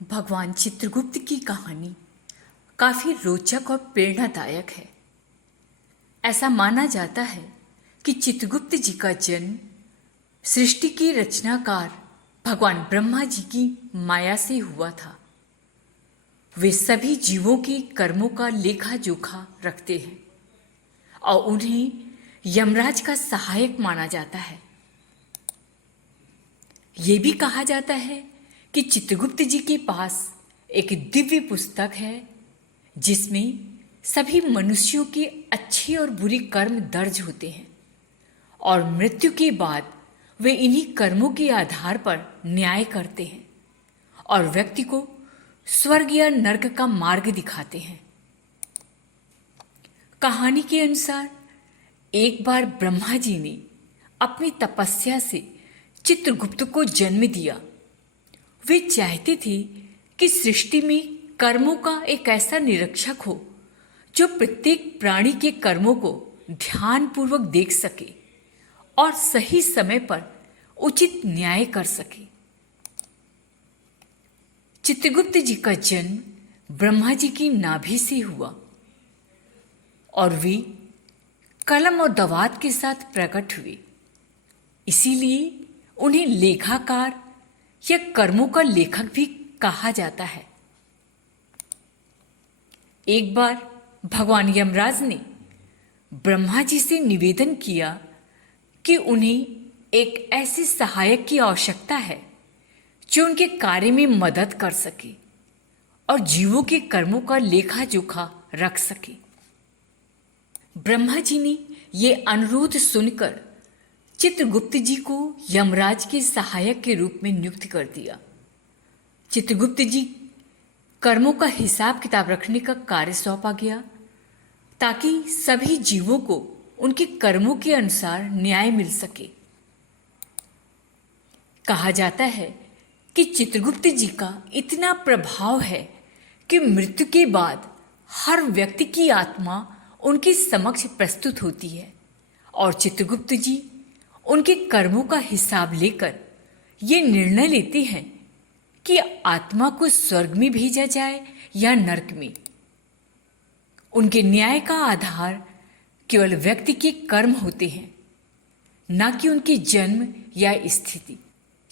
भगवान चित्रगुप्त की कहानी काफी रोचक और प्रेरणादायक है। ऐसा माना जाता है कि चित्रगुप्त जी का जन्म सृष्टि के रचनाकार भगवान ब्रह्मा जी की माया से हुआ था। वे सभी जीवों के कर्मों का लेखा जोखा रखते हैं और उन्हें यमराज का सहायक माना जाता है। ये भी कहा जाता है कि चित्रगुप्त जी के पास एक दिव्य पुस्तक है जिसमें सभी मनुष्यों के अच्छे और बुरे कर्म दर्ज होते हैं और मृत्यु के बाद वे इन्हीं कर्मों के आधार पर न्याय करते हैं और व्यक्ति को स्वर्ग या नर्क का मार्ग दिखाते हैं। कहानी के अनुसार एक बार ब्रह्मा जी ने अपनी तपस्या से चित्रगुप्त को जन्म दिया। वे चाहते थे कि सृष्टि में कर्मों का एक ऐसा निरीक्षक हो जो प्रत्येक प्राणी के कर्मों को ध्यानपूर्वक देख सके और सही समय पर उचित न्याय कर सके। चित्रगुप्त जी का जन्म ब्रह्मा जी की नाभि से हुआ और वे कलम और दवात के साथ प्रकट हुए। इसीलिए उन्हें लेखाकार या कर्मों का लेखक भी कहा जाता है। एक बार भगवान यमराज ने ब्रह्मा जी से निवेदन किया कि उन्हें एक ऐसे सहायक की आवश्यकता है जो उनके कार्य में मदद कर सके और जीवों के कर्मों का लेखा जोखा रख सके। ब्रह्मा जी ने यह अनुरोध सुनकर चित्रगुप्त जी को यमराज के सहायक के रूप में नियुक्त कर दिया। चित्रगुप्त जी कर्मों का हिसाब किताब रखने का कार्य सौंपा गया ताकि सभी जीवों को उनके कर्मों के अनुसार न्याय मिल सके। कहा जाता है कि चित्रगुप्त जी का इतना प्रभाव है कि मृत्यु के बाद हर व्यक्ति की आत्मा उनके समक्ष प्रस्तुत होती है और चित्रगुप्त जी उनके कर्मों का हिसाब लेकर ये निर्णय लेते हैं कि आत्मा को स्वर्ग में भेजा जाए या नरक में। उनके न्याय का आधार केवल व्यक्ति के कर्म होते हैं, न कि उनके जन्म या स्थिति।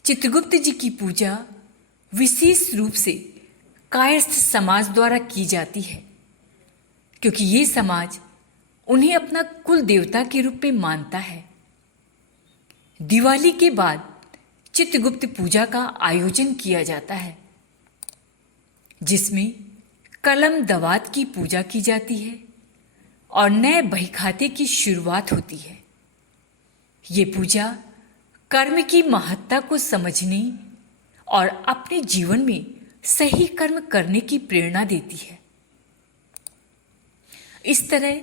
चित्रगुप्त जी की पूजा विशेष रूप से कायस्थ समाज द्वारा की जाती है क्योंकि ये समाज उन्हें अपना कुल देवता के रूप में मानता है। दिवाली के बाद चित्रगुप्त पूजा का आयोजन किया जाता है जिसमें कलम दवात की पूजा की जाती है और नए बहीखाते की शुरुआत होती है। ये पूजा कर्म की महत्ता को समझने और अपने जीवन में सही कर्म करने की प्रेरणा देती है। इस तरह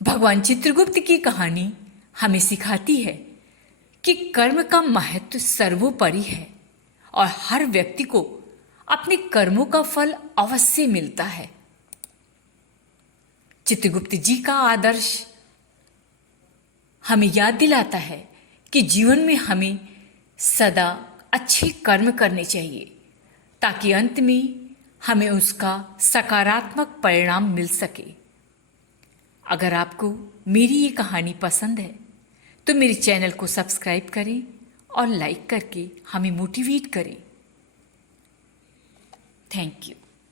भगवान चित्रगुप्त की कहानी हमें सिखाती है कि कर्म का महत्व सर्वोपरि है और हर व्यक्ति को अपने कर्मों का फल अवश्य मिलता है। चित्रगुप्त जी का आदर्श हमें याद दिलाता है कि जीवन में हमें सदा अच्छे कर्म करने चाहिए ताकि अंत में हमें उसका सकारात्मक परिणाम मिल सके। अगर आपको मेरी ये कहानी पसंद है तो मेरे चैनल को सब्सक्राइब करें और लाइक करके हमें मोटिवेट करें। Thank you.